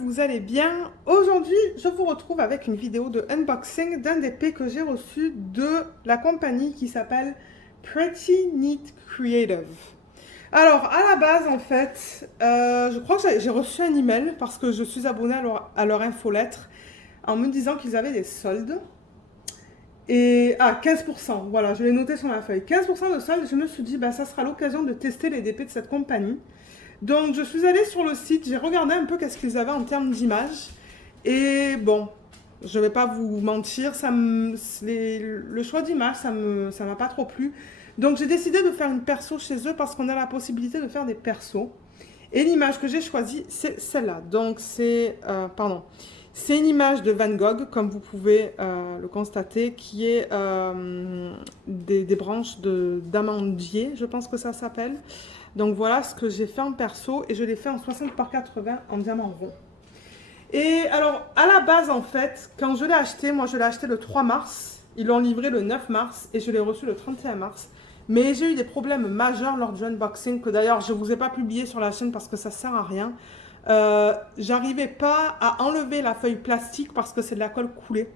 vous allez bien. Aujourd'hui, je vous retrouve avec une vidéo de unboxing d'un DP que j'ai reçu de la compagnie qui s'appelle Pretty Neat Creative. Alors, à la base, en fait, je crois que j'ai reçu un email parce que je suis abonnée à leur infolettre en me disant qu'ils avaient des soldes. Et, 15%, voilà, je l'ai noté sur ma feuille. 15% de soldes, je me suis dit, bah, ça sera l'occasion de tester les DP de cette compagnie. Donc, je suis allée sur le site, j'ai regardé un peu qu'est-ce qu'ils avaient en termes d'images. Et bon, je ne vais pas vous mentir, le choix d'image, ça m'a pas trop plu. Donc, j'ai décidé de faire une perso chez eux parce qu'on a la possibilité de faire des persos. Et l'image que j'ai choisie, c'est celle-là. Donc, c'est une image de Van Gogh, comme vous pouvez le constater, qui est des branches d'amandier, je pense que ça s'appelle. Donc voilà ce que j'ai fait en perso et je l'ai fait en 60 par 80 en diamant rond. Et alors, à la base, en fait, quand je l'ai acheté, moi je l'ai acheté le 3 mars, ils l'ont livré le 9 mars et je l'ai reçu le 31 mars. Mais j'ai eu des problèmes majeurs lors du unboxing, que d'ailleurs je ne vous ai pas publié sur la chaîne parce que ça ne sert à rien. J'arrivais pas à enlever la feuille plastique parce que c'est de la colle coulée.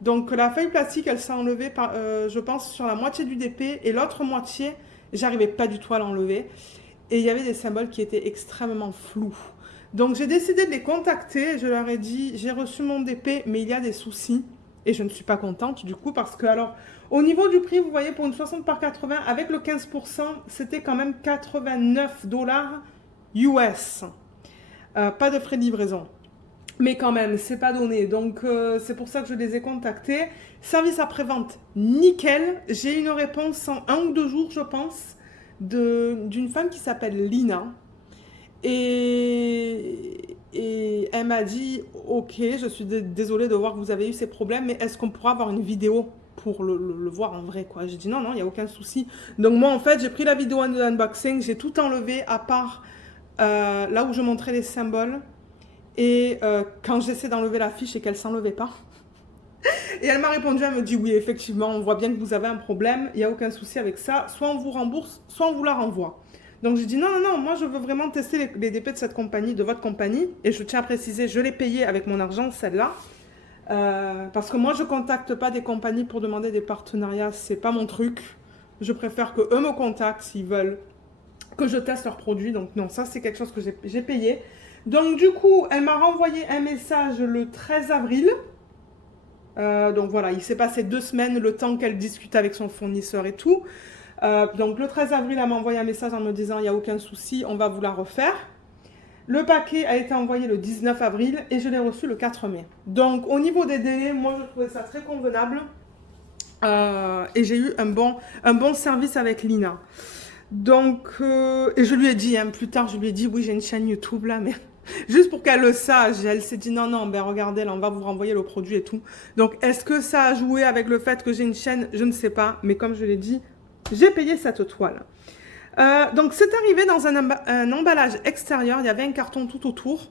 Donc la feuille plastique, elle s'est enlevée, je pense, sur la moitié du DP et l'autre moitié, j'arrivais pas du tout à l'enlever. Et il y avait des symboles qui étaient extrêmement flous. Donc j'ai décidé de les contacter. Je leur ai dit, j'ai reçu mon DP, mais il y a des soucis. Et je ne suis pas contente du coup parce que, alors, au niveau du prix, vous voyez, pour une 60 par 80, avec le 15%, c'était quand même 89 $ US. Pas de frais de livraison. Mais quand même, c'est pas donné. Donc, c'est pour ça que je les ai contactés. Service après-vente, nickel. J'ai une réponse en 1 ou 2 jours, je pense, d'une femme qui s'appelle Lina. Et elle m'a dit, ok, je suis désolée de voir que vous avez eu ces problèmes, mais est-ce qu'on pourra avoir une vidéo pour le voir en vrai, quoi. J'ai dit non, non, il n'y a aucun souci. Donc moi, en fait, j'ai pris la vidéo de unboxing, j'ai tout enlevé à part là où je montrais les symboles. Et quand j'essaie d'enlever la fiche et qu'elle ne s'enlevait pas. Et elle m'a répondu, elle me dit oui, effectivement, on voit bien que vous avez un problème, il n'y a aucun souci avec ça. Soit on vous rembourse, soit on vous la renvoie. Donc j'ai dit non, non, non, moi je veux vraiment tester les DP de cette compagnie, de votre compagnie. Et je tiens à préciser, je l'ai payé avec mon argent, celle-là. Parce que moi je ne contacte pas des compagnies pour demander des partenariats, c'est pas mon truc. Je préfère que eux me contactent s'ils veulent que je teste leurs produits. Donc non, ça c'est quelque chose que j'ai payé. Donc du coup, elle m'a renvoyé un message le 13 avril. Donc voilà, il s'est passé 2 semaines, le temps qu'elle discute avec son fournisseur et tout. Donc le 13 avril, elle m'a envoyé un message en me disant il n'y a aucun souci, on va vous la refaire. Le paquet a été envoyé le 19 avril et je l'ai reçu le 4 mai. Donc au niveau des délais, moi je trouvais ça très convenable. Et j'ai eu un bon service avec Lina. Donc, et je lui ai dit, hein, plus tard, je lui ai dit, oui, j'ai une chaîne YouTube là, mais juste pour qu'elle le sache. Elle s'est dit, non, non, ben regardez, là, on va vous renvoyer le produit et tout. Donc, est-ce que ça a joué avec le fait que j'ai une chaîne? Je ne sais pas, mais comme je l'ai dit, j'ai payé cette toile. Donc, c'est arrivé dans un emballage extérieur. Il y avait un carton tout autour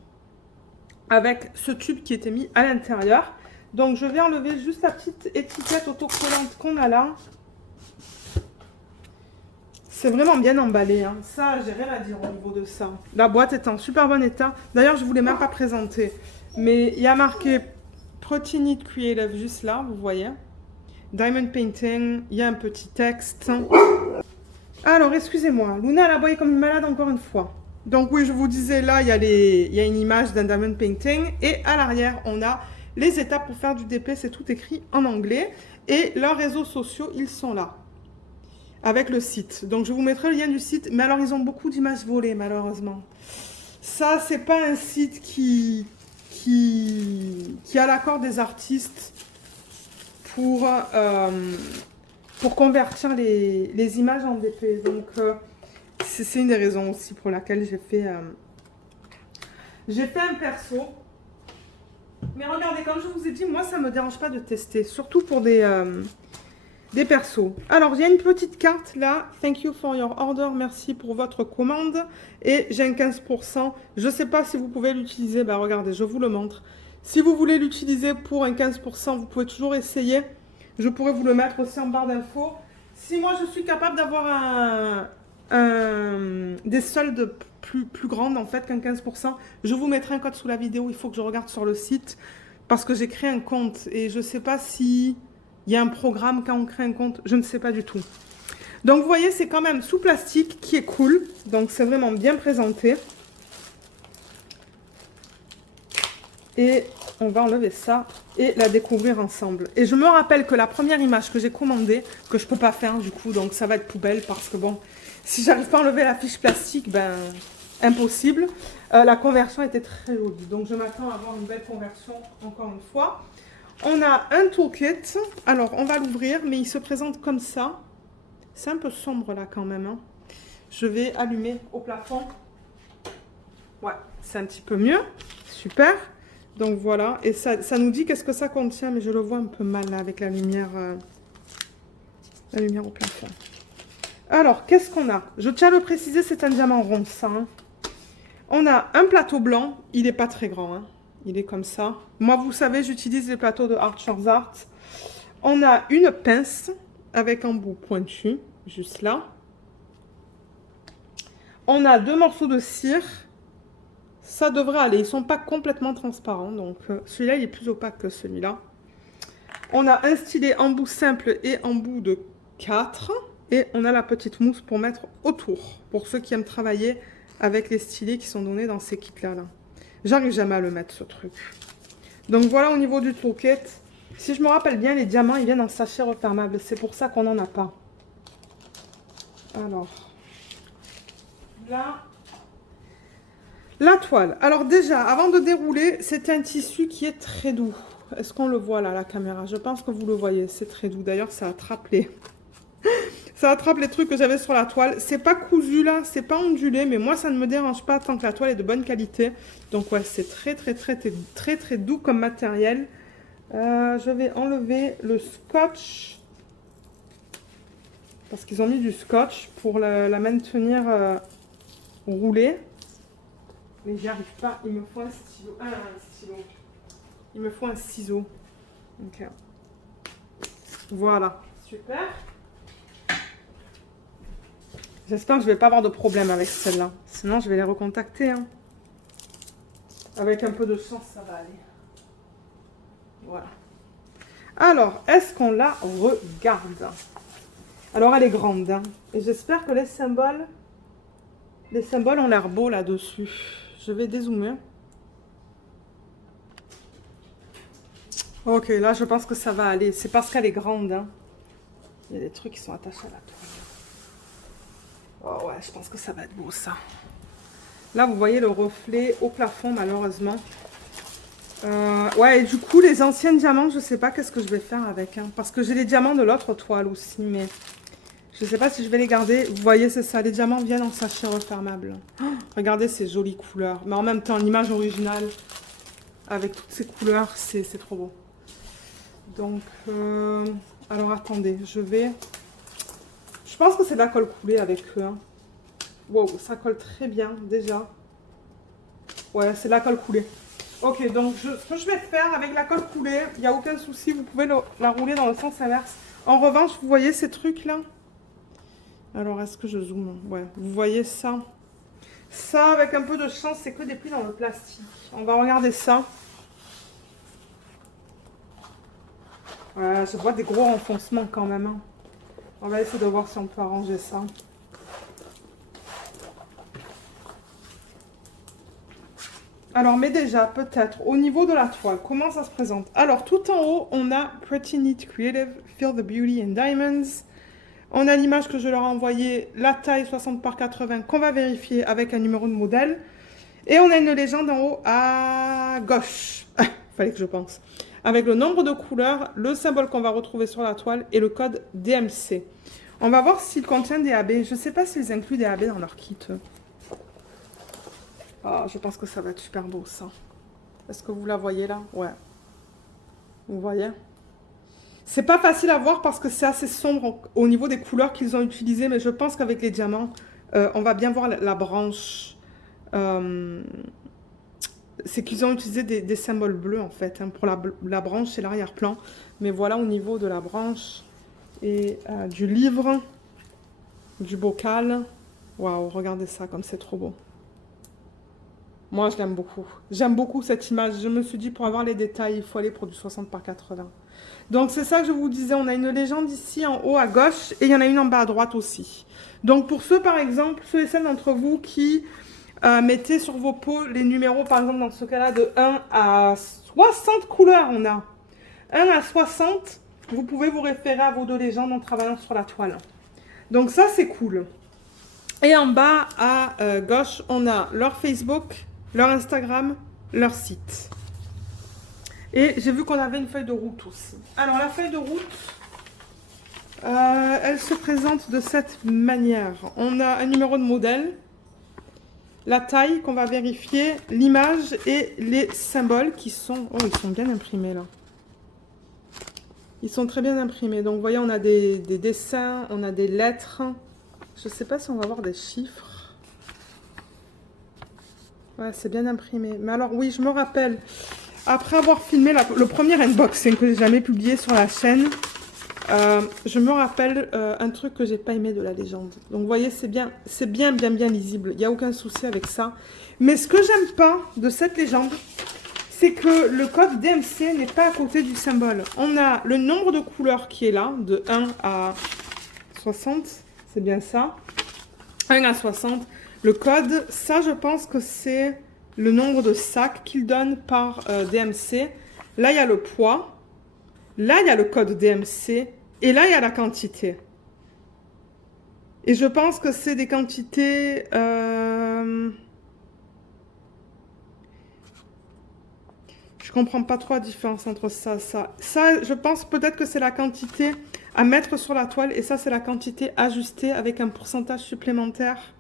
avec ce tube qui était mis à l'intérieur. Donc, je vais enlever juste la petite étiquette autocollante qu'on a là. C'est vraiment bien emballé, hein. Ça, j'ai rien à dire au niveau de ça. La boîte est en super bon état. D'ailleurs, je ne vous l'ai même pas présenté. Mais il y a marqué Pretty Neat Creative juste là, vous voyez. Diamond Painting, il y a un petit texte. Alors, excusez-moi, Luna, elle a aboyé comme une malade encore une fois. Donc oui, je vous disais, là, il y a une image d'un Diamond Painting. Et à l'arrière, on a les étapes pour faire du DP. C'est tout écrit en anglais. Et leurs réseaux sociaux, ils sont là. Avec le site. Donc, je vous mettrai le lien du site. Mais alors, ils ont beaucoup d'images volées, malheureusement. Ça, c'est pas un site qui a l'accord des artistes pour convertir les images en DP. Donc, c'est une des raisons aussi pour laquelle j'ai fait un perso. Mais regardez, comme je vous ai dit, moi, ça ne me dérange pas de tester. Surtout pour des persos. Alors, il y a une petite carte là. Thank you for your order. Merci pour votre commande. Et j'ai un 15%. Je ne sais pas si vous pouvez l'utiliser. Ben, regardez, je vous le montre. Si vous voulez l'utiliser pour un 15%, vous pouvez toujours essayer. Je pourrais vous le mettre aussi en barre d'infos. Si moi, je suis capable d'avoir des soldes plus grandes en fait qu'un 15%. Je vous mettrai un code sous la vidéo, il faut que je regarde sur le site parce que j'ai créé un compte et je ne sais pas si il y a un programme quand on crée un compte, je ne sais pas du tout. Donc vous voyez, c'est quand même sous plastique qui est cool, donc c'est vraiment bien présenté. Et on va enlever ça et la découvrir ensemble. Et je me rappelle que la première image que j'ai commandée, que je ne peux pas faire du coup, donc ça va être poubelle parce que bon, si j'arrive pas à enlever la fiche plastique, ben impossible. La conversion était très jolie, donc je m'attends à avoir une belle conversion encore une fois. On a un toolkit, alors on va l'ouvrir, mais il se présente comme ça. C'est un peu sombre là quand même. Hein. Je vais allumer au plafond. Ouais, c'est un petit peu mieux. Super. Donc voilà, et ça nous dit qu'est-ce que ça contient, mais je le vois un peu mal là avec la lumière au plafond. Alors, qu'est-ce qu'on a? Je tiens à le préciser, c'est un diamant rond, ça. Hein. On a un plateau blanc, il n'est pas très grand, hein. Il est comme ça. Moi, vous savez, j'utilise les plateaux de Archer's Art. On a une pince avec un bout pointu, juste là. On a 2 morceaux de cire. Ça devrait aller, ils ne sont pas complètement transparents, donc celui-là il est plus opaque que celui-là. On a un stylet embout simple et embout de 4. Et on a la petite mousse pour mettre autour, pour ceux qui aiment travailler avec les stylets qui sont donnés dans ces kits-là. Là. J'arrive jamais à le mettre ce truc. Donc voilà au niveau du toolkit. Si je me rappelle bien, les diamants ils viennent en sachet refermable, c'est pour ça qu'on n'en a pas. Alors, là... La toile. Alors déjà, avant de dérouler, c'est un tissu qui est très doux. Est-ce qu'on le voit là, la caméra? Je pense que vous le voyez, c'est très doux. D'ailleurs, ça attrape ça attrape les trucs que j'avais sur la toile. C'est pas cousu là, c'est pas ondulé, mais moi, ça ne me dérange pas tant que la toile est de bonne qualité. Donc ouais, c'est très doux comme matériel. Je vais enlever le scotch. Parce qu'ils ont mis du scotch pour la maintenir roulée. Mais j'y arrive pas, il me faut un stylo. Ah, un stylo. Il me faut un ciseau. Ok. Voilà. Super. J'espère que je ne vais pas avoir de problème avec celle-là. Sinon, je vais les recontacter. Hein. Avec un peu de chance, ça va aller. Voilà. Alors, est-ce qu'on la regarde? Alors, elle est grande. Hein. Et j'espère que les symboles ont l'air beaux là-dessus. Je vais dézoomer. Ok, là, je pense que ça va aller. C'est parce qu'elle est grande. Hein. Il y a des trucs qui sont attachés à la toile. Oh ouais, je pense que ça va être beau, ça. Là, vous voyez le reflet au plafond, malheureusement. Ouais, et du coup, les anciens diamants, je sais pas qu'est-ce que je vais faire avec. Hein, parce que j'ai les diamants de l'autre toile aussi, mais... Je ne sais pas si je vais les garder. Vous voyez, c'est ça. Les diamants viennent en sachet refermable. Oh, regardez ces jolies couleurs. Mais en même temps, l'image originale, avec toutes ces couleurs, c'est trop beau. Donc, alors attendez, je pense que c'est de la colle coulée avec eux. Hein. Wow, ça colle très bien déjà. Ouais, c'est de la colle coulée. Ok, donc ce que je vais faire avec la colle coulée, il n'y a aucun souci. Vous pouvez la rouler dans le sens inverse. En revanche, vous voyez ces trucs-là? Alors, est-ce que je zoome? Ouais, vous voyez ça? Ça, avec un peu de chance, c'est que des plis dans le plastique. On va regarder ça. Ouais, je vois des gros renfoncements quand même. Hein. On va essayer de voir si on peut arranger ça. Alors, mais déjà, peut-être, au niveau de la toile, comment ça se présente? Alors, tout en haut, on a Pretty Neat Creative, Feel the Beauty in Diamonds. On a l'image que je leur ai envoyée, la taille 60 par 80 qu'on va vérifier avec un numéro de modèle. Et on a une légende en haut à gauche. Fallait que je pense. Avec le nombre de couleurs, le symbole qu'on va retrouver sur la toile et le code DMC. On va voir s'ils contiennent des AB. Je ne sais pas s'ils incluent des AB dans leur kit. Oh, je pense que ça va être super beau ça. Est-ce que vous la voyez là? Ouais. Vous voyez? C'est pas facile à voir parce que c'est assez sombre au niveau des couleurs qu'ils ont utilisées, mais je pense qu'avec les diamants, on va bien voir la branche. C'est qu'ils ont utilisé des symboles bleus en fait, hein, pour la branche et l'arrière-plan. Mais voilà au niveau de la branche et du livre, du bocal. Waouh, regardez ça, comme c'est trop beau. Moi, je l'aime beaucoup. J'aime beaucoup cette image. Je me suis dit, pour avoir les détails, il faut aller pour du 60 par 80. Donc, c'est ça que je vous disais. On a une légende ici en haut à gauche et il y en a une en bas à droite aussi. Donc, pour ceux, par exemple, ceux et celles d'entre vous qui mettez sur vos pots les numéros, par exemple, dans ce cas-là, de 1 à 60 couleurs, on a 1 à 60. Vous pouvez vous référer à vos deux légendes en travaillant sur la toile. Donc, ça, c'est cool. Et en bas à gauche, on a leur Facebook, leur Instagram, leur site. Et j'ai vu qu'on avait une feuille de route aussi. Alors la feuille de route, elle se présente de cette manière. On a un numéro de modèle, la taille qu'on va vérifier, l'image et les symboles qui sont... Oh, ils sont bien imprimés là. Ils sont très bien imprimés. Donc vous voyez, on a des dessins, on a des lettres. Je ne sais pas si on va avoir des chiffres. Ouais, c'est bien imprimé. Mais alors oui, je me rappelle, après avoir filmé le premier unboxing que j'ai jamais publié sur la chaîne, je me rappelle un truc que j'ai pas aimé de la légende. Donc vous voyez, c'est bien lisible. Il n'y a aucun souci avec ça. Mais ce que j'aime pas de cette légende, c'est que le code DMC n'est pas à côté du symbole. On a le nombre de couleurs qui est là, de 1 à 60. C'est bien ça. 1 à 60. Le code, ça je pense que c'est le nombre de sacs qu'il donne par DMC. Là, il y a le poids. Là, il y a le code DMC. Et là, il y a la quantité. Et je pense que c'est des quantités... Je comprends pas trop la différence entre ça et ça. Ça, je pense peut-être que c'est la quantité à mettre sur la toile. Et ça, c'est la quantité ajustée avec un pourcentage supplémentaire.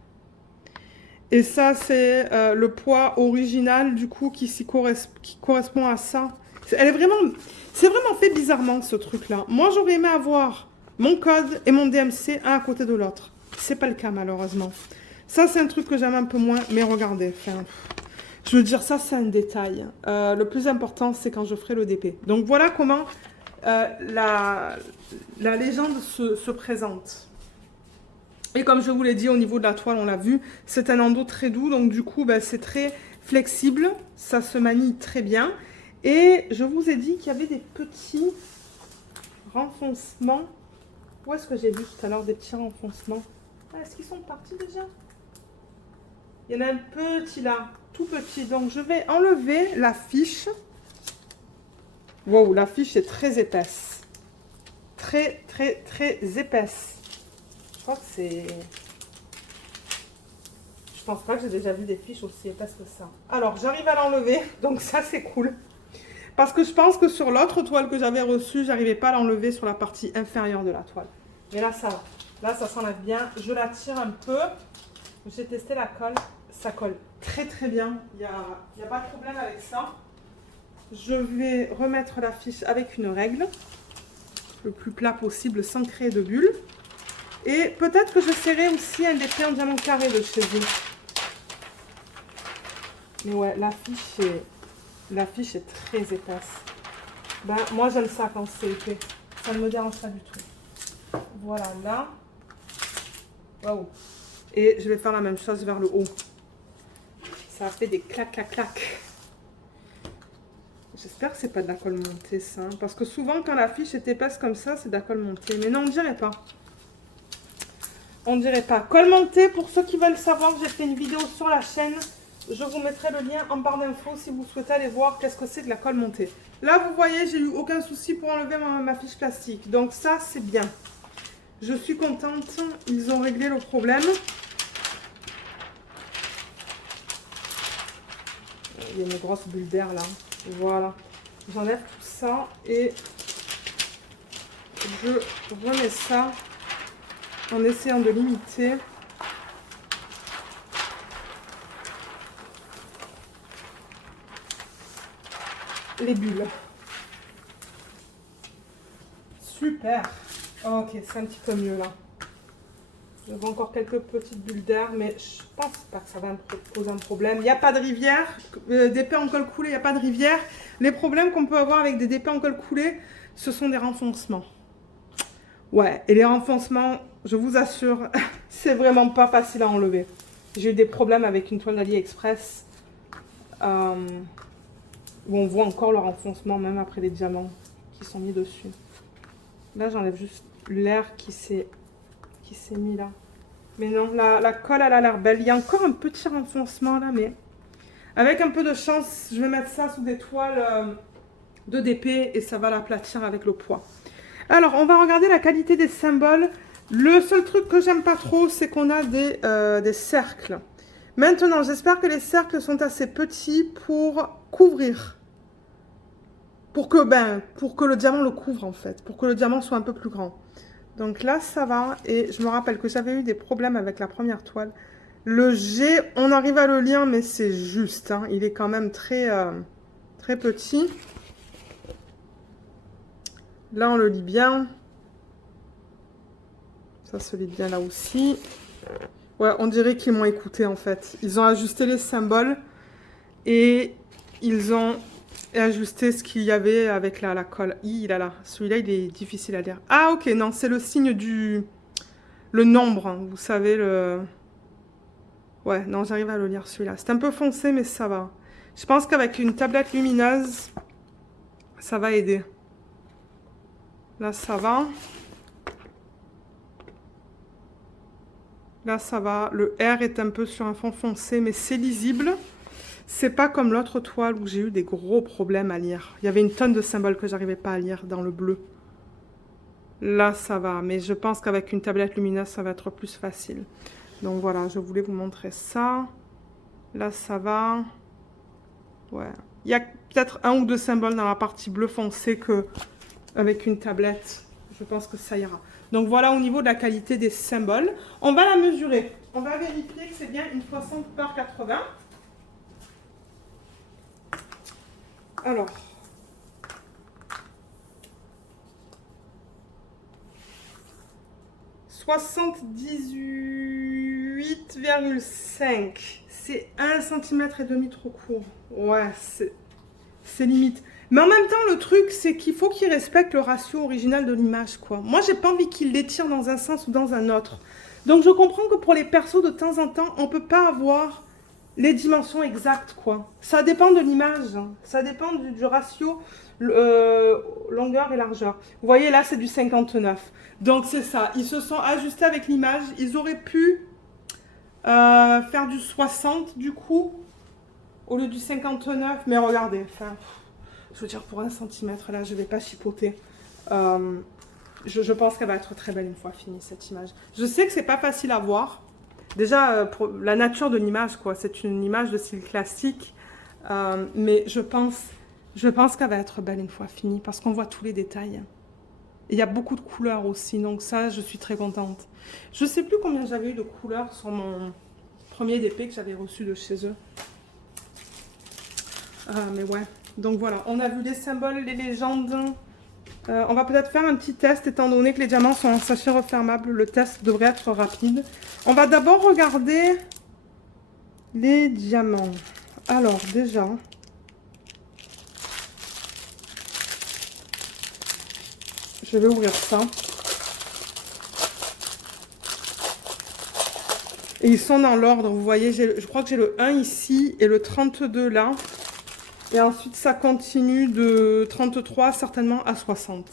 Et ça, c'est le poids original, du coup, qui correspond à ça. C'est vraiment fait bizarrement, ce truc-là. Moi, j'aurais aimé avoir mon code et mon DMC un à côté de l'autre. C'est pas le cas, malheureusement. Ça, c'est un truc que j'aime un peu moins, mais regardez. Enfin, je veux dire, ça, c'est un détail. Le plus important, c'est quand je ferai le DP. Donc, voilà comment la légende se présente. Et comme je vous l'ai dit, au niveau de la toile, on l'a vu, c'est un endos très doux. Donc du coup, ben, c'est très flexible. Ça se manie très bien. Et je vous ai dit qu'il y avait des petits renfoncements. Où est-ce que j'ai vu tout à l'heure des petits renfoncements? Est-ce qu'ils sont partis déjà? Il y en a un petit là, tout petit. Donc je vais enlever la fiche. Wow, la fiche est très épaisse. Très, très, très épaisse. Je crois que c'est... Je pense pas que j'ai déjà vu des fiches aussi épaisses que ça. Alors, j'arrive à l'enlever, donc ça, c'est cool. Parce que je pense que sur l'autre toile que j'avais reçue, j'arrivais pas à l'enlever sur la partie inférieure de la toile. Mais là, ça va. Là, ça s'enlève bien. Je la tire un peu. J'ai testé la colle. Ça colle très, très bien. Il n'y a pas de problème avec ça. Je vais remettre la fiche avec une règle. Le plus plat possible, sans créer de bulles. Et peut-être que j'essaierai aussi un DP en diamant carré de chez eux. Mais ouais, la fiche est très épaisse. Ben, moi, j'aime ça quand c'est épais. Ça ne me dérange pas du tout. Voilà, là. Waouh. Et je vais faire la même chose vers le haut. Ça a fait des clac, clac, clac. J'espère que c'est pas de la colle montée, ça. Parce que souvent, quand la fiche est épaisse comme ça, c'est de la colle montée. Mais non, on ne dirait pas. On dirait pas. Colle montée, pour ceux qui veulent savoir, j'ai fait une vidéo sur la chaîne. Je vous mettrai le lien en barre d'infos si vous souhaitez aller voir qu'est-ce que c'est que la colle montée. Là, vous voyez, j'ai eu aucun souci pour enlever ma fiche plastique. Donc ça, c'est bien. Je suis contente. Ils ont réglé le problème. Il y a une grosse bulle d'air là. Voilà. J'enlève tout ça et je remets ça en essayant de limiter les bulles. Super. Ok, c'est un petit peu mieux là. Je vois encore quelques petites bulles d'air, mais je pense pas que ça va me poser un problème. Il n'y a pas de rivière. D'épais en colle coulée, il n'y a pas de rivière. Les problèmes qu'on peut avoir avec des épais en colle coulée, ce sont des renfoncements. Ouais, et les renfoncements, je vous assure, c'est vraiment pas facile à enlever. J'ai eu des problèmes avec une toile d'AliExpress où on voit encore le renfoncement même après les diamants qui sont mis dessus. Là, j'enlève juste l'air qui s'est mis là. Mais non, la colle, elle a l'air belle. Il y a encore un petit renfoncement là, mais avec un peu de chance, je vais mettre ça sous des toiles de DP et ça va l'aplatir avec le poids. Alors, on va regarder la qualité des symboles. Le seul truc que j'aime pas trop, c'est qu'on a des cercles. Maintenant, j'espère que les cercles sont assez petits pour couvrir. Pour que le diamant le couvre en fait. Pour que le diamant soit un peu plus grand. Donc là, ça va. Et je me rappelle que j'avais eu des problèmes avec la première toile. Le G, on arrive à le lire, mais c'est juste. Hein. Il est quand même très petit. Là, on le lit bien. Ça se lit bien là aussi. Ouais, on dirait qu'ils m'ont écouté en fait. Ils ont ajusté les symboles et ils ont ajusté ce qu'il y avait avec la colle. Là. Celui-là, il est difficile à lire. Ah, ok, non, c'est le signe le nombre, hein, vous savez, Ouais, non, j'arrive à le lire celui-là. C'est un peu foncé, mais ça va. Je pense qu'avec une tablette lumineuse, ça va aider. Là, ça va. Là, ça va. Le R est un peu sur un fond foncé, mais c'est lisible. C'est pas comme l'autre toile où j'ai eu des gros problèmes à lire. Il y avait une tonne de symboles que j'arrivais pas à lire dans le bleu. Là, ça va. Mais je pense qu'avec une tablette lumineuse, ça va être plus facile. Donc voilà, je voulais vous montrer ça. Là, ça va. Ouais. Il y a peut-être un ou deux symboles dans la partie bleu foncé que avec une tablette, je pense que ça ira. Donc voilà au niveau de la qualité des symboles. On va la mesurer. On va vérifier que c'est bien une 60 par 80. Alors. « 78,5. C'est 1,5 cm trop court. Ouais, c'est limite. Mais en même temps, le truc, c'est qu'il faut qu'il respecte le ratio original de l'image, quoi. Moi, j'ai pas envie qu'il l'étire dans un sens ou dans un autre. Donc, je comprends que pour les persos, de temps en temps, on peut pas avoir les dimensions exactes, quoi. Ça dépend de l'image. Hein. Ça dépend du ratio longueur et largeur. Vous voyez, là, c'est du 59. Donc, c'est ça. Ils se sont ajustés avec l'image. Ils auraient pu faire du 60, du coup, au lieu du 59. Mais regardez, enfin, je veux dire, pour 1 cm, là, je vais pas chipoter. Je pense qu'elle va être très belle une fois finie, cette image. Je sais que c'est pas facile à voir. Déjà, pour la nature de l'image, quoi. C'est une image de style classique. Mais je pense qu'elle va être belle une fois finie, parce qu'on voit tous les détails. Il y a beaucoup de couleurs aussi, donc ça, je suis très contente. Je ne sais plus combien j'avais eu de couleurs sur mon premier DP que j'avais reçu de chez eux. Mais ouais, donc voilà, on a vu les symboles, les légendes. On va peut-être faire un petit test, étant donné que les diamants sont en sachet refermable. Le test devrait être rapide. On va d'abord regarder les diamants. Alors, déjà... Je vais ouvrir ça. Et ils sont dans l'ordre, vous voyez, je crois que j'ai le 1 ici et le 32 là. Et ensuite, ça continue de 33 certainement à 60.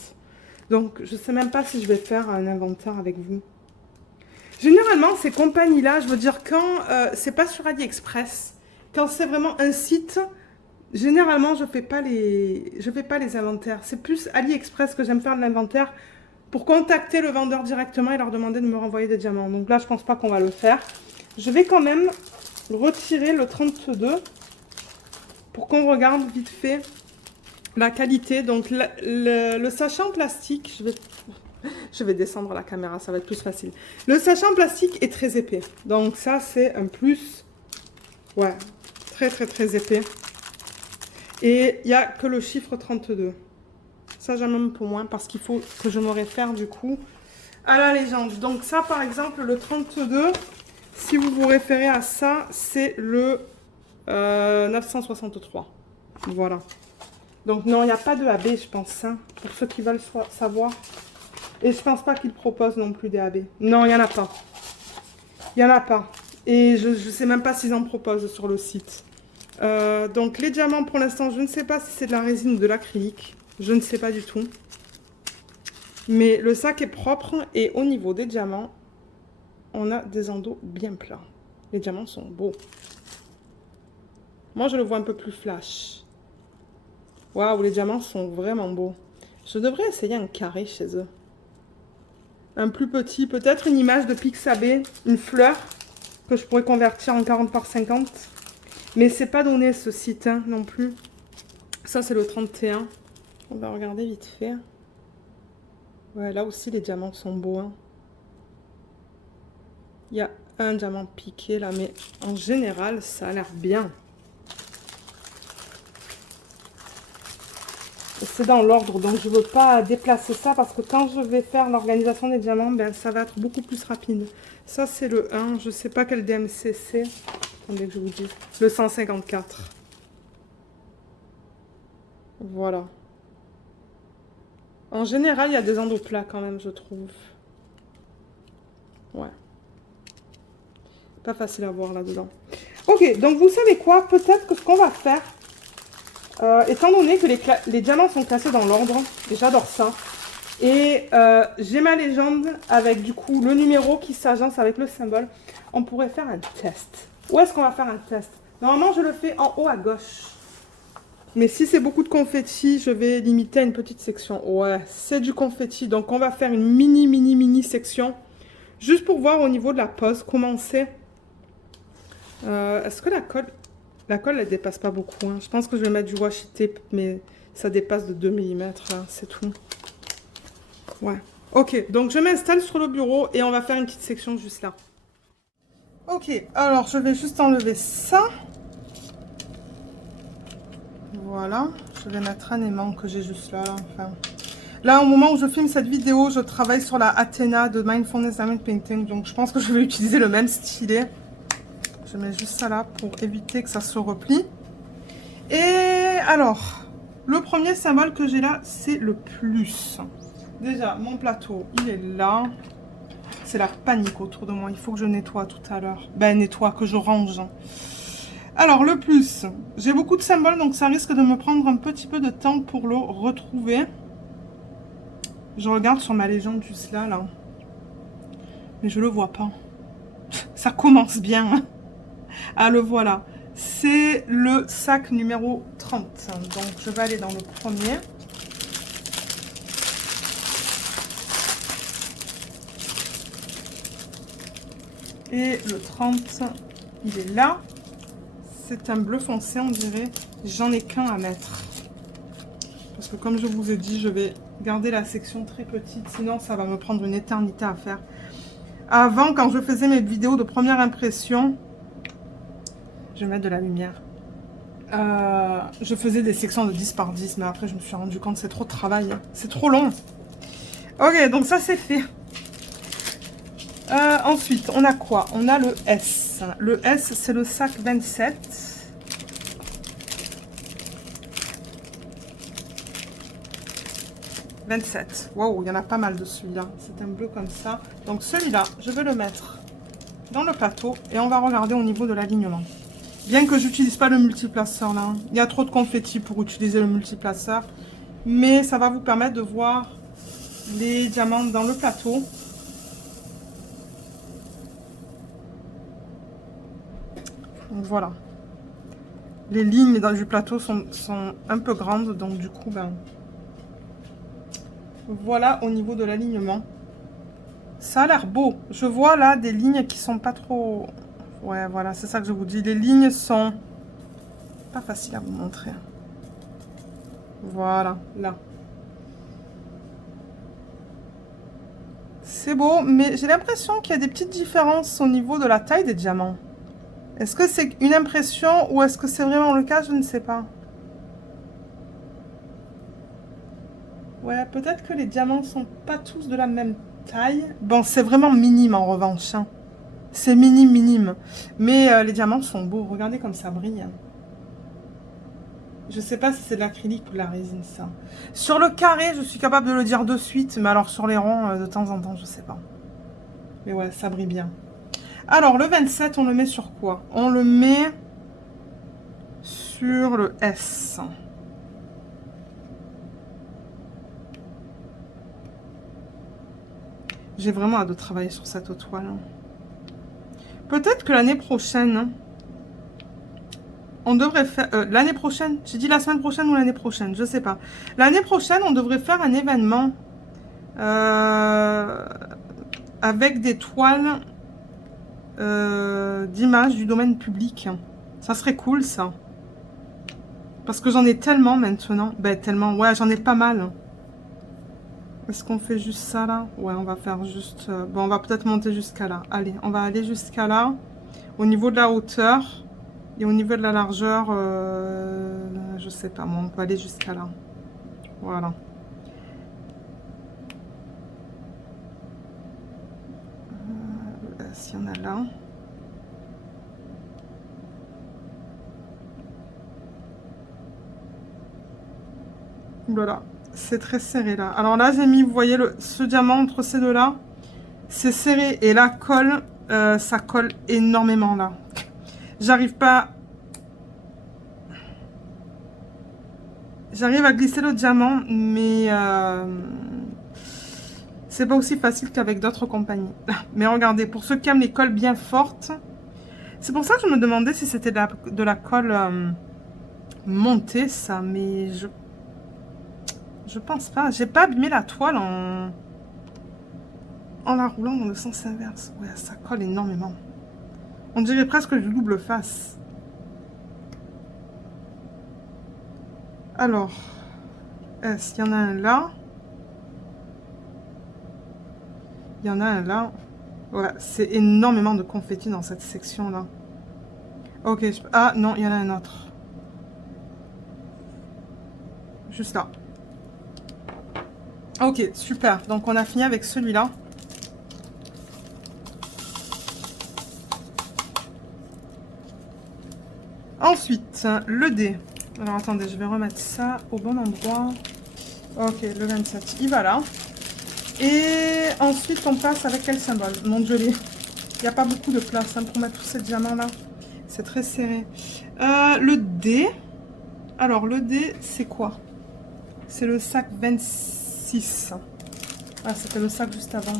Donc, je ne sais même pas si je vais faire un inventaire avec vous. Généralement, ces compagnies-là, je veux dire, quand c'est pas sur AliExpress, quand c'est vraiment un site... Généralement, je fais pas les inventaires. C'est plus AliExpress que j'aime faire de l'inventaire pour contacter le vendeur directement et leur demander de me renvoyer des diamants. Donc là, je pense pas qu'on va le faire. Je vais quand même retirer le 32 pour qu'on regarde vite fait la qualité. Donc le sachet en plastique, je vais descendre la caméra, ça va être plus facile. Le sachet en plastique est très épais. Donc ça, c'est un plus. Ouais, très très très épais. Et il n'y a que le chiffre 32. Ça, j'aime un peu moins parce qu'il faut que je me réfère du coup à la légende. Donc ça, par exemple, le 32, si vous vous référez à ça, c'est le 963. Voilà. Donc non, il n'y a pas de AB, je pense, hein, pour ceux qui veulent savoir. Et je pense pas qu'ils proposent non plus des AB. Non, il n'y en a pas. Il n'y en a pas. Et je ne sais même pas s'ils en proposent sur le site. Donc les diamants, pour l'instant, je ne sais pas si c'est de la résine ou de l'acrylique. Je ne sais pas du tout. Mais le sac est propre et au niveau des diamants, on a des endos bien plats. Les diamants sont beaux. Moi, je le vois un peu plus flash. Waouh, les diamants sont vraiment beaux. Je devrais essayer un carré chez eux. Un plus petit, peut-être une image de Pixabay, une fleur que je pourrais convertir en 40 par 50. Mais c'est pas donné ce site hein, non plus. Ça, c'est le 31. On va regarder vite fait. Ouais, là aussi, les diamants sont beaux. Hein. Il y a un diamant piqué là, mais en général, ça a l'air bien. C'est dans l'ordre, donc je ne veux pas déplacer ça parce que quand je vais faire l'organisation des diamants, ben, ça va être beaucoup plus rapide. Ça, c'est le 1. Je ne sais pas quel DMC c'est. Attendez que je vous dise. Le 154. Voilà. En général, il y a des endos plats quand même, je trouve. Ouais. Pas facile à voir là-dedans. Ok, donc vous savez quoi? Peut-être que ce qu'on va faire, étant donné que les diamants sont classés dans l'ordre, et j'adore ça, et j'ai ma légende avec du coup le numéro qui s'agence avec le symbole, on pourrait faire un test. Où est-ce qu'on va faire un test? Normalement, je le fais en haut à gauche. Mais si c'est beaucoup de confetti, je vais limiter à une petite section. Ouais, c'est du confetti. Donc, on va faire une mini section. Juste pour voir au niveau de la pose comment c'est. Est-ce que la colle, elle dépasse pas beaucoup. Hein. Je pense que je vais mettre du washi tape, mais ça dépasse de 2 mm. C'est tout. Ouais. Ok, donc je m'installe sur le bureau et on va faire une petite section juste là. Ok, alors je vais juste enlever ça. Voilà, je vais mettre un aimant que j'ai juste là. Enfin, là, au moment où je filme cette vidéo, je travaille sur la Athena de Mindfulness Diamond Painting. Donc, je pense que je vais utiliser le même stylet. Je mets juste ça là pour éviter que ça se replie. Et alors, le premier symbole que j'ai là, c'est le plus. Déjà, mon plateau, il est là. C'est la panique autour de moi. Il faut que je nettoie tout à l'heure. Ben, nettoie, que je range. Alors, le plus, j'ai beaucoup de symboles, donc ça risque de me prendre un petit peu de temps pour le retrouver. Je regarde sur ma légende juste là, mais je le vois pas. Ça commence bien. Ah, le voilà. C'est le sac numéro 30. Donc, je vais aller dans le premier. Et le 30, il est là. C'est un bleu foncé, on dirait. J'en ai qu'un à mettre. Parce que comme je vous ai dit, je vais garder la section très petite. Sinon, ça va me prendre une éternité à faire. Avant, quand je faisais mes vidéos de première impression, je vais mettre de la lumière. Je faisais des sections de 10 par 10. Mais après, je me suis rendu compte que c'est trop de travail. Hein. C'est trop long. Ok, donc ça, c'est fait. Ensuite, on a quoi? On a le S. Le S, c'est le sac 27. Waouh, il y en a pas mal de celui-là. C'est un bleu comme ça. Donc celui-là, je vais le mettre dans le plateau et on va regarder au niveau de l'alignement. Bien que j'utilise pas le multiplaceur là. Il y a trop de confetti pour utiliser le multiplaceur. Mais ça va vous permettre de voir les diamants dans le plateau. Donc voilà. Les lignes du plateau sont un peu grandes, donc du coup, ben, voilà au niveau de l'alignement. Ça a l'air beau. Je vois là des lignes qui sont pas trop... Ouais, voilà, c'est ça que je vous dis. Les lignes sont pas faciles à vous montrer. Voilà, là. C'est beau, mais j'ai l'impression qu'il y a des petites différences au niveau de la taille des diamants. Est-ce que c'est une impression ou est-ce que c'est vraiment le cas? Je ne sais pas. Ouais, peut-être que les diamants sont pas tous de la même taille. Bon, c'est vraiment minime en revanche. Hein. C'est minime. Mais les diamants sont beaux. Regardez comme ça brille. Je sais pas si c'est de l'acrylique ou de la résine, ça. Sur le carré, je suis capable de le dire de suite. Mais alors sur les ronds, de temps en temps, je sais pas. Mais ouais, ça brille bien. Alors, le 27, on le met sur quoi? On le met sur le S. J'ai vraiment hâte de travailler sur cette toile. Peut-être que l'année prochaine, on devrait faire... l'année prochaine, j'ai dit la semaine prochaine ou l'année prochaine, je sais pas. L'année prochaine, on devrait faire un événement avec des toiles d'images du domaine public. Ça serait cool, ça. Parce que j'en ai tellement maintenant. Ben, tellement. Ouais, j'en ai pas mal. Est-ce qu'on fait juste ça, là? Ouais, on va faire juste... bon, on va peut-être monter jusqu'à là. Allez, on va aller jusqu'à là. Au niveau de la hauteur. Et au niveau de la largeur, je sais pas, moi, on peut aller jusqu'à là. Voilà. S'il y en a là. Voilà, c'est très serré là. Alors là, j'ai mis, vous voyez, ce diamant entre ces deux-là. C'est serré. Et la colle, ça colle énormément là. J'arrive pas... J'arrive à glisser le diamant, mais c'est pas aussi facile qu'avec d'autres compagnies. Mais regardez, pour ceux qui aiment les colles bien fortes, c'est pour ça que je me demandais si c'était de la colle montée, ça, mais je pense pas. J'ai pas abîmé la toile en la roulant dans le sens inverse. Ouais, ça colle énormément. On dirait presque du double face. Alors, est-ce qu'il y en a un là? Il y en a un là. Ouais, c'est énormément de confetti dans cette section-là. Ok, ah non, il y en a un autre. Juste là. Ok, super. Donc, on a fini avec celui-là. Ensuite, le dé. Alors, attendez, je vais remettre ça au bon endroit. Ok, le 27, il va là. Et ensuite, on passe avec quel symbole? Mon Dieu, il n'y a pas beaucoup de place hein, pour mettre tous ces diamants-là. C'est très serré. Le dé. Alors, le dé, c'est quoi? C'est le sac 26. Ah, c'était le sac juste avant.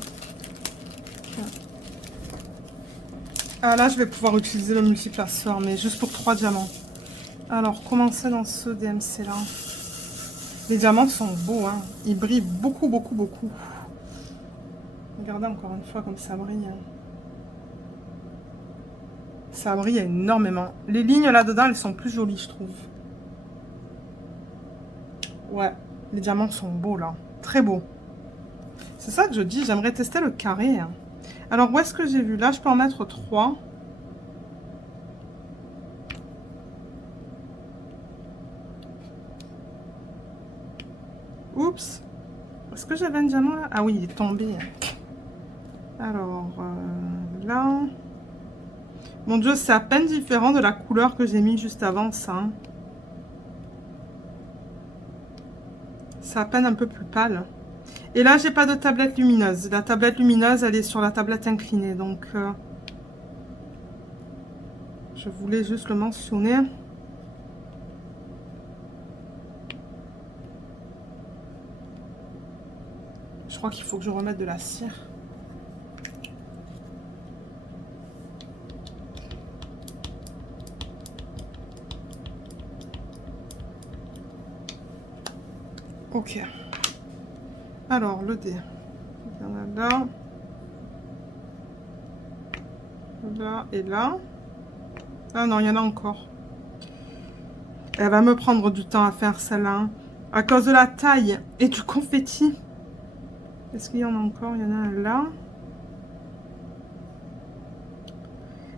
Ah, là, je vais pouvoir utiliser le multiplaceur, mais juste pour 3 diamants. Alors, commencer dans ce DMC-là. Les diamants sont beaux, hein. Ils brillent beaucoup, beaucoup, beaucoup. Regardez encore une fois comme ça brille. Ça brille énormément. Les lignes là-dedans, elles sont plus jolies, je trouve. Ouais, les diamants sont beaux, là. Très beaux. C'est ça que je dis, j'aimerais tester le carré. Hein. Alors, où est-ce que j'ai vu? Là, je peux en mettre 3. Oups. Est-ce que j'avais un diamant là? Ah oui, il est tombé. Alors, là... Mon Dieu, c'est à peine différent de la couleur que j'ai mis juste avant, ça. Hein. C'est à peine un peu plus pâle. Et là, j'ai pas de tablette lumineuse. La tablette lumineuse, elle est sur la tablette inclinée. Donc, je voulais juste le mentionner. Je crois qu'il faut que je remette de la cire. Ok. Alors, le dé. Il y en a là. Là et là. Ah non, il y en a encore. Elle va me prendre du temps à faire celle-là. Hein, à cause de la taille et du confetti. Est-ce qu'il y en a encore? Il y en a un là.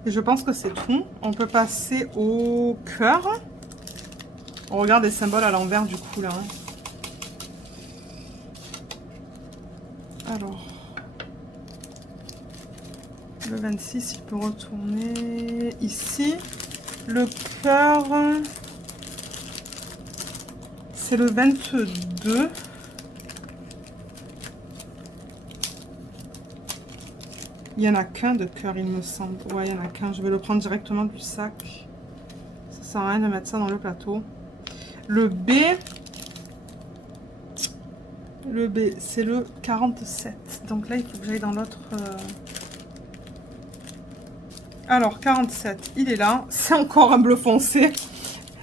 Et je pense que c'est tout. On peut passer au cœur. On regarde les symboles à l'envers du coup là. Hein. Alors, le 26, il peut retourner ici. Le cœur, c'est le 22. Il n'y en a qu'un de cœur, il me semble. Ouais, il n'y en a qu'un. Je vais le prendre directement du sac. Ça sert à rien de mettre ça dans le plateau. Le B, c'est le 47. Donc là, il faut que j'aille dans l'autre... Alors, 47, il est là. C'est encore un bleu foncé.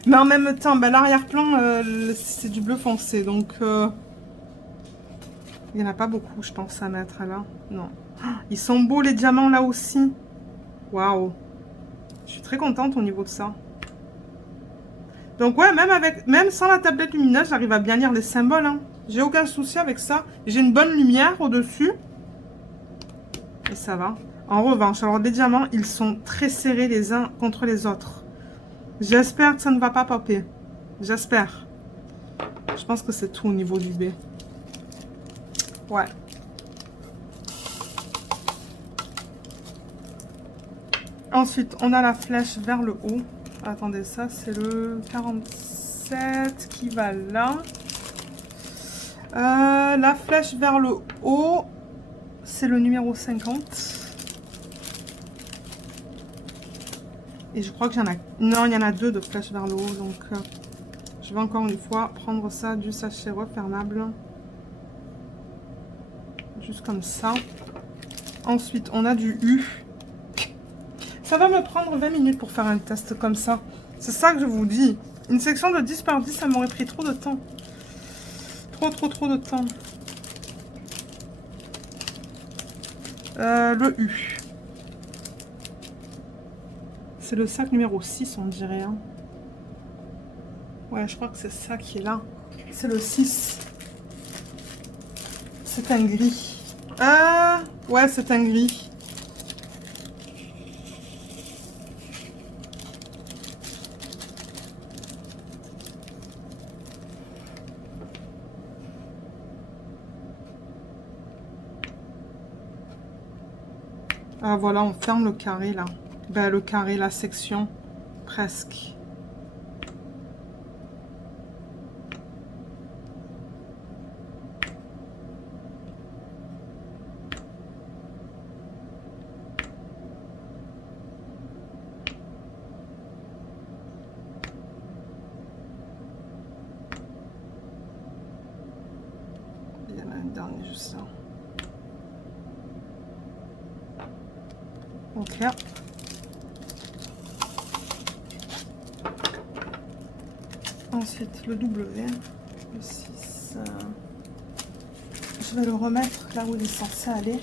Mais en même temps, ben, l'arrière-plan, c'est du bleu foncé. Donc, il n'y en a pas beaucoup, je pense, à mettre là. Non. Ils sont beaux, les diamants, là aussi. Waouh. Je suis très contente au niveau de ça. Donc, ouais, même sans la tablette lumineuse, j'arrive à bien lire les symboles. Hein. J'ai aucun souci avec ça. J'ai une bonne lumière au-dessus. Et ça va. En revanche, alors les diamants, ils sont très serrés les uns contre les autres. J'espère que ça ne va pas popper. J'espère. Je pense que c'est tout au niveau du B. Ouais. Ensuite, on a la flèche vers le haut. Attendez, ça, c'est le 47 qui va là. La flèche vers le haut, c'est le numéro 50. Et je crois que j'en ai... Non, il y en a deux de flèches vers le haut. Donc, je vais encore une fois prendre ça du sachet refermable. Juste comme ça. Ensuite, on a du U. Ça va me prendre 20 minutes pour faire un test comme ça. C'est ça que je vous dis. Une section de 10 par 10, ça m'aurait pris trop de temps. Trop de temps. Le U. C'est le sac numéro 6, on dirait. Hein. Ouais, je crois que c'est ça qui est là. C'est le 6. C'est un gris. Ouais, c'est un gris. Ah, voilà, on ferme le carré, là. Ben, le carré, la section, presque. Il y en a un dernier juste là. Ok. Ensuite, le W, le 6. Je vais le remettre là où il est censé aller.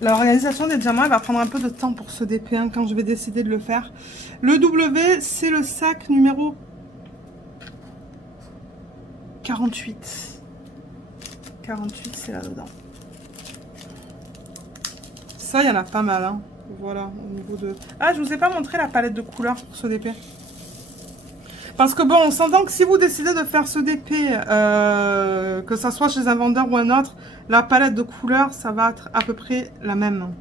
L'organisation des diamants, elle va prendre un peu de temps pour ce DP1 quand je vais décider de le faire. Le W, c'est le sac numéro 48. 48, c'est là-dedans. Ça, il y en a pas mal. Hein. Voilà, au niveau de... Ah, je vous ai pas montré la palette de couleurs pour ce DP. Parce que bon, on s'entend que si vous décidez de faire ce DP, que ça soit chez un vendeur ou un autre, la palette de couleurs, ça va être à peu près la même.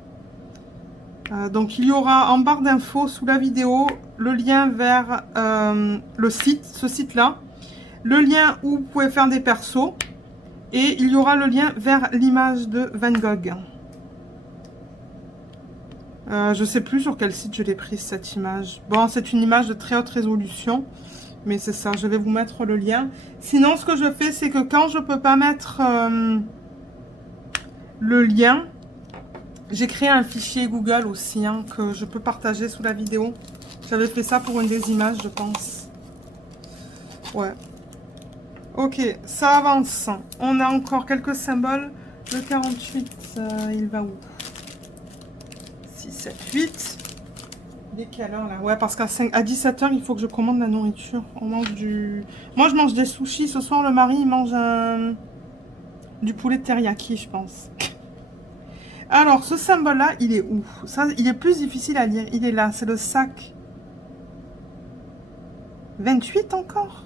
Donc il y aura en barre d'infos sous la vidéo le lien vers le site, ce site-là, le lien où vous pouvez faire des persos, et il y aura le lien vers l'image de Van Gogh. Je sais plus sur quel site je l'ai prise cette image. Bon, c'est une image de très haute résolution. Mais c'est ça, je vais vous mettre le lien. Sinon, ce que je fais, c'est que quand je peux pas mettre le lien, j'ai créé un fichier Google aussi, hein, que je peux partager sous la vidéo. J'avais fait ça pour une des images, je pense. Ouais. Ok, ça avance. On a encore quelques symboles. Le 48, il va où? 6, 7, 8. Il est quelle heure là? Ouais, parce qu'à 17 h, il faut que je commande la nourriture. On mange du... Moi, je mange des sushis. Ce soir, le mari, il mange du poulet de teriyaki, je pense. Alors, ce symbole-là, il est où? Ça, il est plus difficile à lire. Il est là, c'est le sac. 28 encore?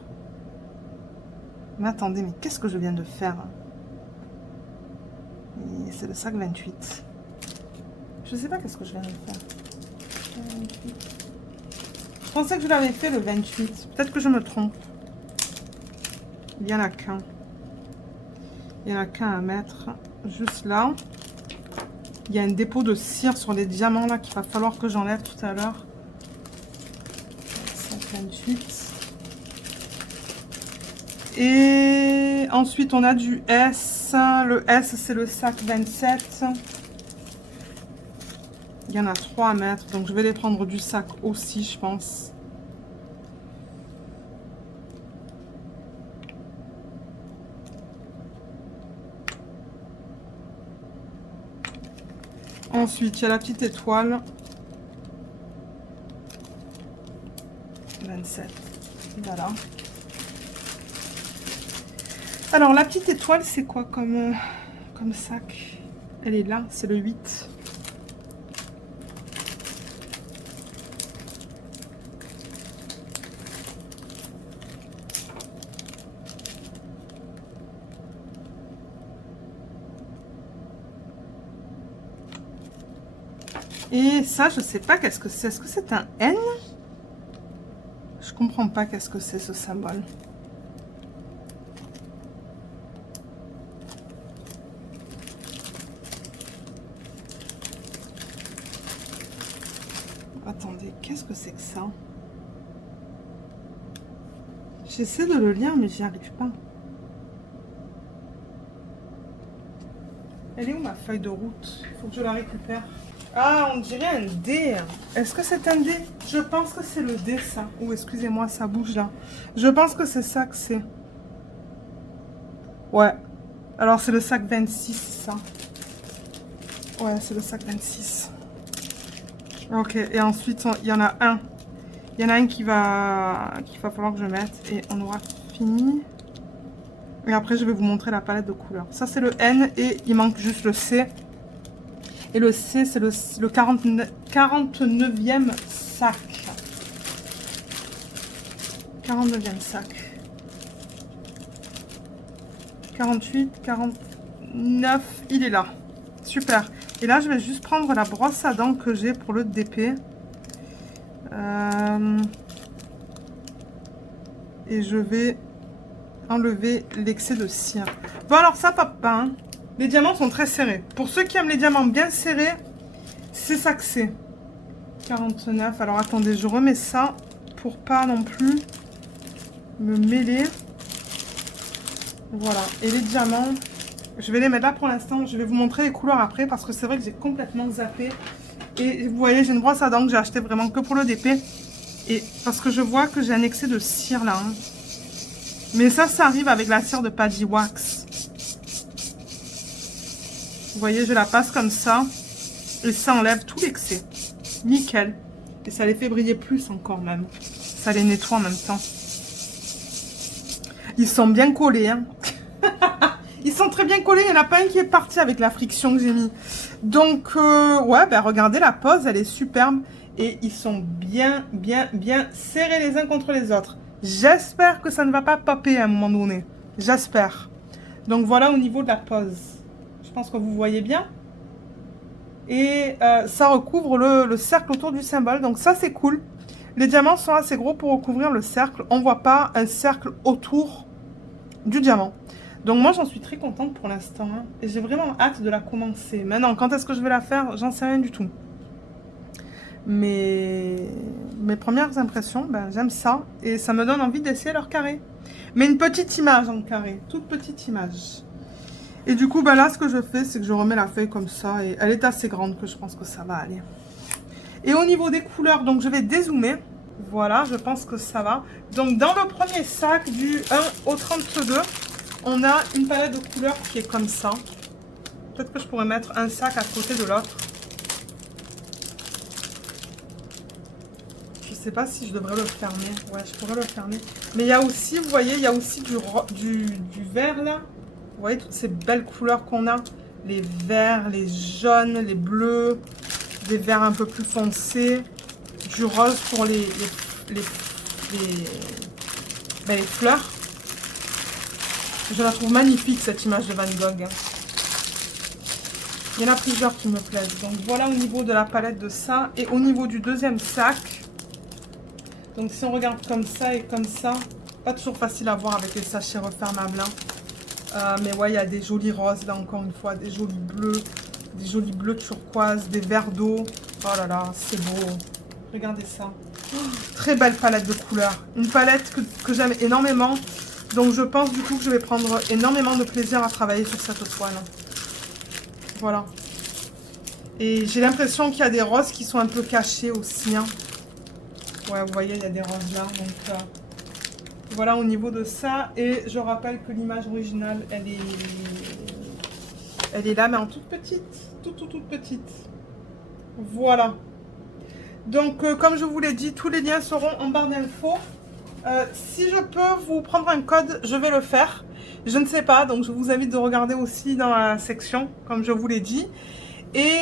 Mais attendez, mais qu'est-ce que je viens de faire? C'est le sac 28. Je sais pas qu'est-ce que je viens de faire. 28. Je pensais que je l'avais fait le 28. Peut-être que je me trompe. Il n'y en a qu'un. Il n'y en a qu'un à mettre juste là. Il y a un dépôt de cire sur les diamants là qu'il va falloir que j'enlève tout à l'heure. 58. Et ensuite, on a du S. Le S, c'est le sac 27. Il y en a 3 à mettre, donc je vais les prendre du sac aussi, je pense. Ensuite, il y a la petite étoile. 27. Voilà. Alors, la petite étoile, c'est quoi comme sac? Elle est là, c'est le 8. Et ça, je sais pas qu'est-ce que c'est. Est-ce que c'est un N? Je comprends pas qu'est-ce que c'est ce symbole. Attendez, qu'est-ce que c'est que ça? J'essaie de le lire, mais j'y arrive pas. Elle est où ma feuille de route? Il faut que je la récupère. Ah, on dirait un D. Est-ce que c'est un D? Je pense que c'est le D, ça. Oh, excusez-moi, ça bouge là. Je pense que c'est ça que c'est. Ouais. Alors, c'est le sac 26, ça. Ouais, c'est le sac 26. Ok, et ensuite, il y en a un. Il y en a un qu'il va falloir que je mette. Et on aura fini. Et après, je vais vous montrer la palette de couleurs. Ça, c'est le N et il manque juste le C. Et le C, c'est le 49e sac. 49e sac. 48, 49, il est là. Super. Et là, je vais juste prendre la brosse à dents que j'ai pour le DP. Et je vais enlever l'excès de cire. Bon, alors ça, papa, hein. Les diamants sont très serrés. Pour ceux qui aiment les diamants bien serrés, c'est ça que c'est. 49. Alors, attendez, je remets ça pour pas non plus me mêler. Voilà. Et les diamants, je vais les mettre là pour l'instant. Je vais vous montrer les couleurs après parce que c'est vrai que j'ai complètement zappé. Et vous voyez, j'ai une brosse à dents que j'ai acheté vraiment que pour le DP. Et parce que je vois que j'ai un excès de cire là. Hein. Mais ça arrive avec la cire de Paddy Wax. Vous voyez, je la passe comme ça. Et ça enlève tout l'excès. Nickel. Et ça les fait briller plus encore même. Ça les nettoie en même temps. Ils sont bien collés. Hein. Ils sont très bien collés. Il n'y en a pas un qui est parti avec la friction que j'ai mis. Donc, ouais, ben regardez, la pose, elle est superbe. Et ils sont bien serrés les uns contre les autres. J'espère que ça ne va pas popper à un moment donné. J'espère. Donc, voilà au niveau de la pose. Je pense que vous voyez bien. Et ça recouvre le cercle autour du symbole. Donc ça, c'est cool. Les diamants sont assez gros pour recouvrir le cercle. On ne voit pas un cercle autour du diamant. Donc moi, j'en suis très contente pour l'instant. Hein. Et j'ai vraiment hâte de la commencer. Maintenant, quand est-ce que je vais la faire? J'en sais rien du tout. Mais mes premières impressions, ben, j'aime ça. Et ça me donne envie d'essayer leur carré. Mais une petite image en carré. Toute petite image. Et du coup, ben là, ce que je fais, c'est que je remets la feuille comme ça. Et elle est assez grande que je pense que ça va aller. Et au niveau des couleurs, donc je vais dézoomer. Voilà, je pense que ça va. Donc, dans le premier sac, du 1 au 32, on a une palette de couleurs qui est comme ça. Peut-être que je pourrais mettre un sac à côté de l'autre. Je ne sais pas si je devrais le fermer. Ouais, je pourrais le fermer. Mais il y a aussi, vous voyez, il y a aussi du vert là. Vous voyez toutes ces belles couleurs qu'on a. Les verts, les jaunes, les bleus, des verts un peu plus foncés, du rose pour les fleurs. Je la trouve magnifique cette image de Van Gogh. Il y en a plusieurs qui me plaisent. Donc voilà au niveau de la palette de ça. Et au niveau du deuxième sac, donc si on regarde comme ça et comme ça, pas toujours facile à voir avec les sachets refermables. Hein. Mais ouais, il y a des jolis roses là encore une fois, des jolis bleus, des jolis bleus turquoise, des verres d'eau. Oh là là, c'est beau. Regardez ça. Très belle palette de couleurs. Une palette que j'aime énormément. Donc je pense du coup que je vais prendre énormément de plaisir à travailler sur cette toile. Voilà. Et j'ai l'impression qu'il y a des roses qui sont un peu cachées aussi. Hein. Ouais, vous voyez, il y a des roses là. Donc voilà au niveau de ça. Et je rappelle que l'image originale, elle est là, mais en toute petite. Toute petite. Voilà. Donc, comme je vous l'ai dit, tous les liens seront en barre d'infos. Si je peux vous prendre un code, je vais le faire. Je ne sais pas, donc je vous invite de regarder aussi dans la section, comme je vous l'ai dit. Et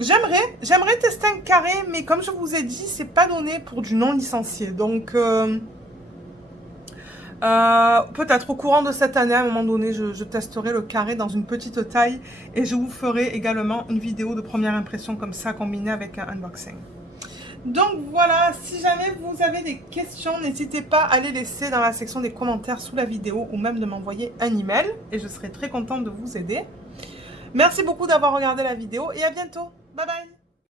j'aimerais tester un carré, mais comme je vous ai dit, c'est pas donné pour du non licencié. Donc, peut-être au courant de cette année, à un moment donné, je testerai le carré dans une petite taille. Et je vous ferai également une vidéo de première impression comme ça, combinée avec un unboxing. Donc voilà, si jamais vous avez des questions, n'hésitez pas à les laisser dans la section des commentaires sous la vidéo ou même de m'envoyer un email et je serai très contente de vous aider. Merci beaucoup d'avoir regardé la vidéo et à bientôt. Bye bye.